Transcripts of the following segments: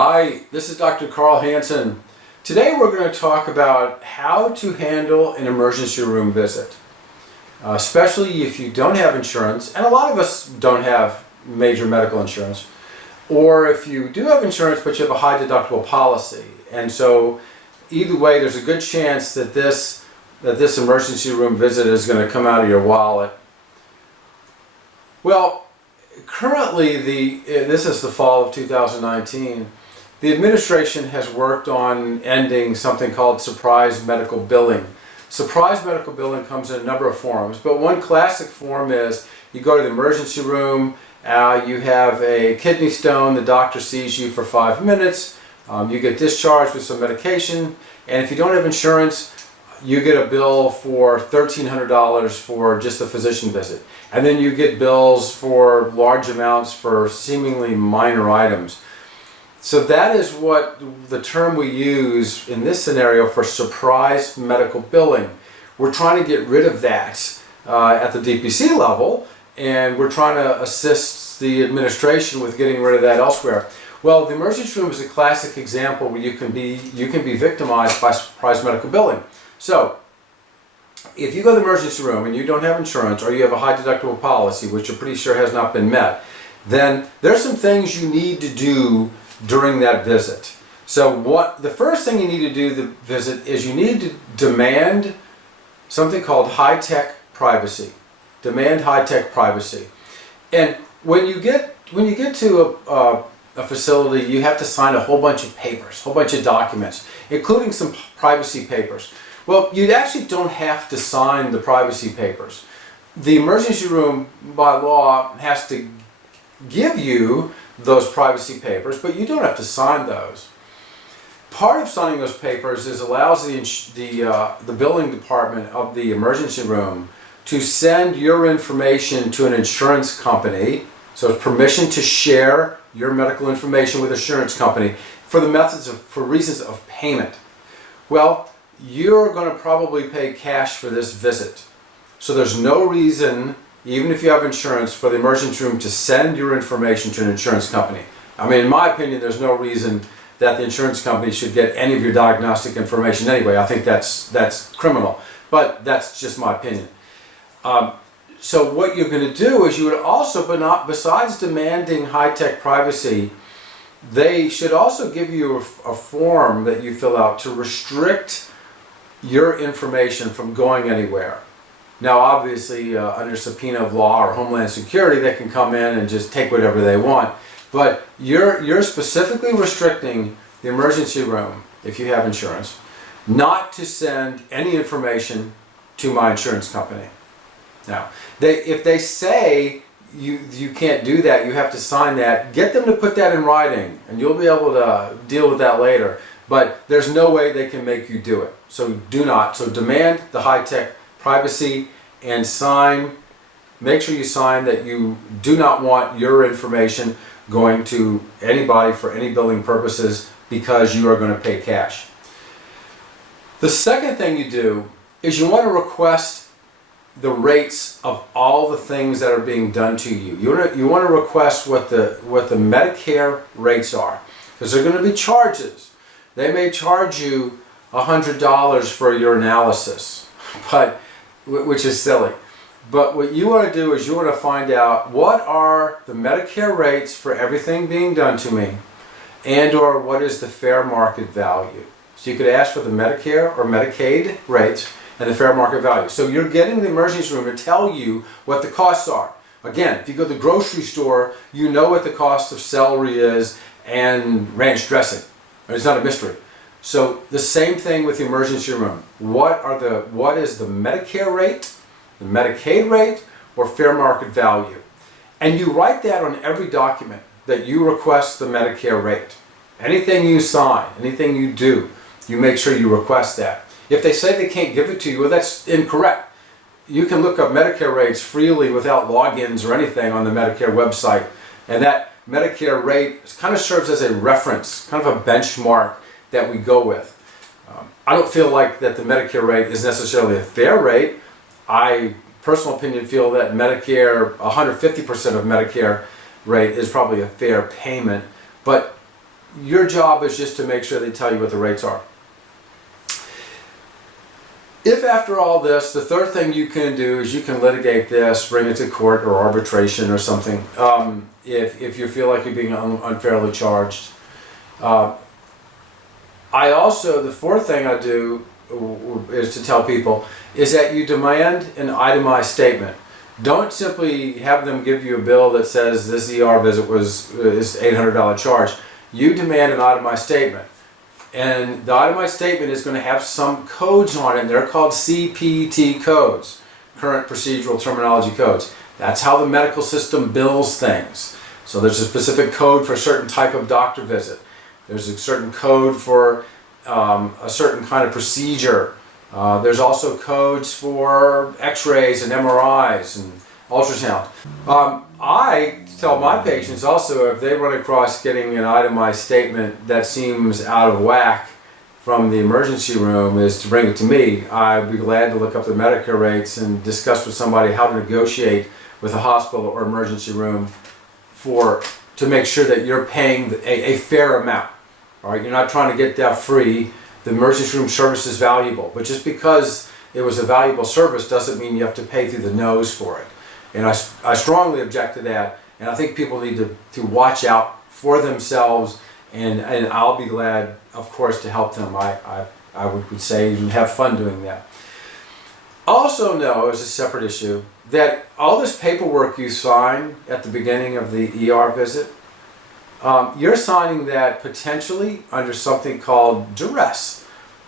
Hi, this is Dr. Carl Hansen. Today we're going to talk about how to handle an emergency room visit, especially if you don't have insurance, and a lot of us don't have major medical insurance, or if you do have insurance but you have a high deductible policy. And so either way, there's a good chance that this emergency room visit is going to come out of your wallet. Well, currently, this is the fall of 2019. The administration has worked on ending something called surprise medical billing. Surprise medical billing comes in a number of forms, but one classic form is you go to the emergency room, you have a kidney stone, the doctor sees you for 5 minutes, you get discharged with some medication, and if you don't have insurance, you get a bill for $1,300 for just a physician visit. And then you get bills for large amounts for seemingly minor items. So that is what the term we use in this scenario for surprise medical billing. We're trying to get rid of that at the DPC level, and we're trying to assist the administration with getting rid of that elsewhere. Well, the emergency room is a classic example where you can be victimized by surprise medical billing. So, if you go to the emergency room and you don't have insurance, or you have a high deductible policy, which you're pretty sure has not been met, then there's some things you need to do during that visit. So the first thing you need to do the visit is you need to demand something called HITECH privacy. Demand HITECH privacy. And when you get to a facility, you have to sign a whole bunch of papers, a whole bunch of documents, including some privacy papers. Well, you actually don't have to sign the privacy papers. The emergency room, by law, has to give you those privacy papers, but you don't have to sign those. Part of signing those papers allows the billing department of the emergency room to send your information to an insurance company, so it's permission to share your medical information with an insurance company for reasons of payment. Well, you're going to probably pay cash for this visit. So there's no reason, even if you have insurance, for the emergency room to send your information to an insurance company. I mean, in my opinion, there's no reason that the insurance company should get any of your diagnostic information anyway. I think that's criminal, but that's just my opinion. So what you're going to do is you would also, besides demanding HITECH privacy, they should also give you a form that you fill out to restrict your information from going anywhere. Now, obviously, under subpoena of law or Homeland Security, they can come in and just take whatever they want. But you're specifically restricting the emergency room, if you have insurance, not to send any information to my insurance company. Now, if they say you can't do that, you have to sign that, get them to put that in writing, and you'll be able to deal with that later. But there's no way they can make you do it. So do not. So demand the HITECH privacy and make sure you sign that you do not want your information going to anybody for any billing purposes because you are going to pay cash. The second thing you do is you want to request the rates of all the things that are being done to you. You want to request what the Medicare rates are, because there are going to be charges. They may charge you $100 for your analysis, which is silly. But what you want to do is you want to find out what are the Medicare rates for everything being done to me, and/or what is the fair market value. So you could ask for the Medicare or Medicaid rates and the fair market value. So you're getting the emergency room to tell you what the costs are. Again, if you go to the grocery store, you know what the cost of celery is and ranch dressing. It's not a mystery. So the same thing with the emergency room. What is the Medicare rate, the Medicaid rate, or fair market value? And you write that on every document that you request the Medicare rate. Anything you sign, anything you do, you make sure you request that. If they say they can't give it to you, well, that's incorrect. You can look up Medicare rates freely without logins or anything on the Medicare website. And that Medicare rate kind of serves as a reference, kind of a benchmark that we go with. I don't feel like that the Medicare rate is necessarily a fair rate. I, personal opinion, feel that Medicare, 150% of Medicare rate is probably a fair payment. But your job is just to make sure they tell you what the rates are. If after all this, the third thing you can do is you can litigate this, bring it to court or arbitration or something, if you feel like you're being unfairly charged. The fourth thing I do is to tell people is that you demand an itemized statement. Don't simply have them give you a bill that says this ER visit is $800 charge. You demand an itemized statement. And the itemized statement is going to have some codes on it, and they're called CPT codes, current procedural terminology codes. That's how the medical system bills things. So there's a specific code for a certain type of doctor visit. There's a certain code for a certain kind of procedure. There's also codes for x-rays and MRIs and ultrasound. I tell my patients also, if they run across getting an itemized statement that seems out of whack from the emergency room, is to bring it to me. I'd be glad to look up the Medicare rates and discuss with somebody how to negotiate with a hospital or emergency room to make sure that you're paying a fair amount. All right, you're not trying to get that free. The emergency room service is valuable, but just because it was a valuable service doesn't mean you have to pay through the nose for it. And I strongly object to that, and I think people need to watch out for themselves, and I'll be glad, of course, to help them. I would say even have fun doing that. Also know, as a separate issue, that all this paperwork you sign at the beginning of the ER visit, you're signing that potentially under something called duress.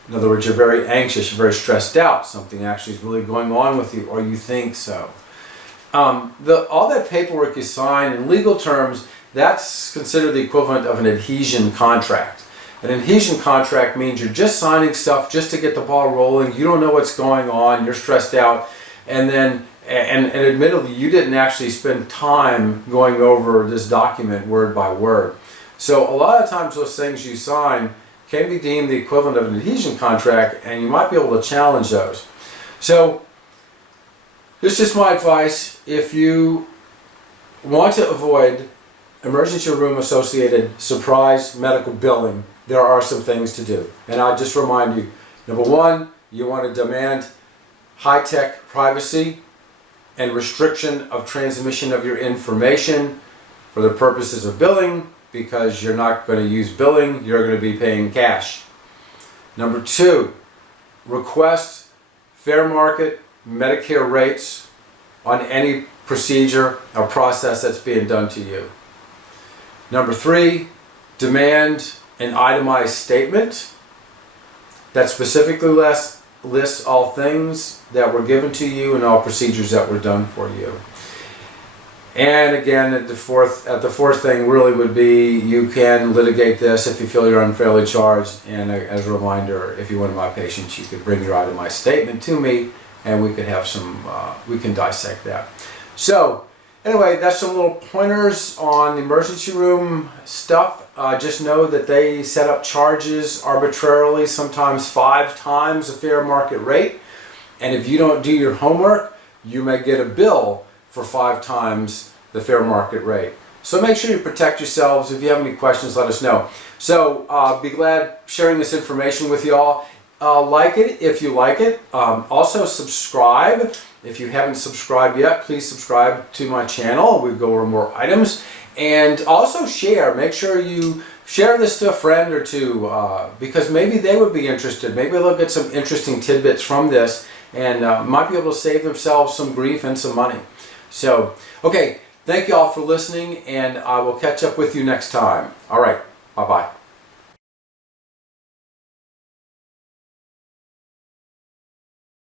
In other words, you're very anxious, you're very stressed out, something actually is really going on with you, or you think so. All that paperwork you sign, in legal terms, that's considered the equivalent of an adhesion contract. An adhesion contract means you're just signing stuff just to get the ball rolling. You don't know what's going on, you're stressed out, and admittedly you didn't actually spend time going over this document word by word. So a lot of times those things you sign can be deemed the equivalent of an adhesion contract, and you might be able to challenge those. So this is my advice. If you want to avoid emergency room associated surprise medical billing, there are some things to do. And I'll just remind you, number one, you want to demand high-tech privacy and restriction of transmission of your information for the purposes of billing, because you're not going to use billing, you're going to be paying cash. Number two, request fair market Medicare rates on any procedure or process that's being done to you. Number three, demand an itemized statement that specifically lists all things that were given to you and all procedures that were done for you. And again, the fourth thing really would be, you can litigate this if you feel you're unfairly charged. And as a reminder, if you're one of my patients, you could bring your itemized statement to me, and we could have we can dissect that. So anyway, that's some little pointers on the emergency room stuff. Just know that they set up charges arbitrarily, sometimes 5 times a fair market rate. And if you don't do your homework, you may get a bill for 5 times the fair market rate. So make sure you protect yourselves. If you have any questions, let us know. So be glad sharing this information with you all. Like it if you like it. Also subscribe. If you haven't subscribed yet, please subscribe to my channel. We go over more items. And also share. Make sure you share this to a friend or two, because maybe they would be interested. Maybe they'll get some interesting tidbits from this, and might be able to save themselves some grief and some money. So, okay, thank you all for listening, and I will catch up with you next time. All right, bye-bye.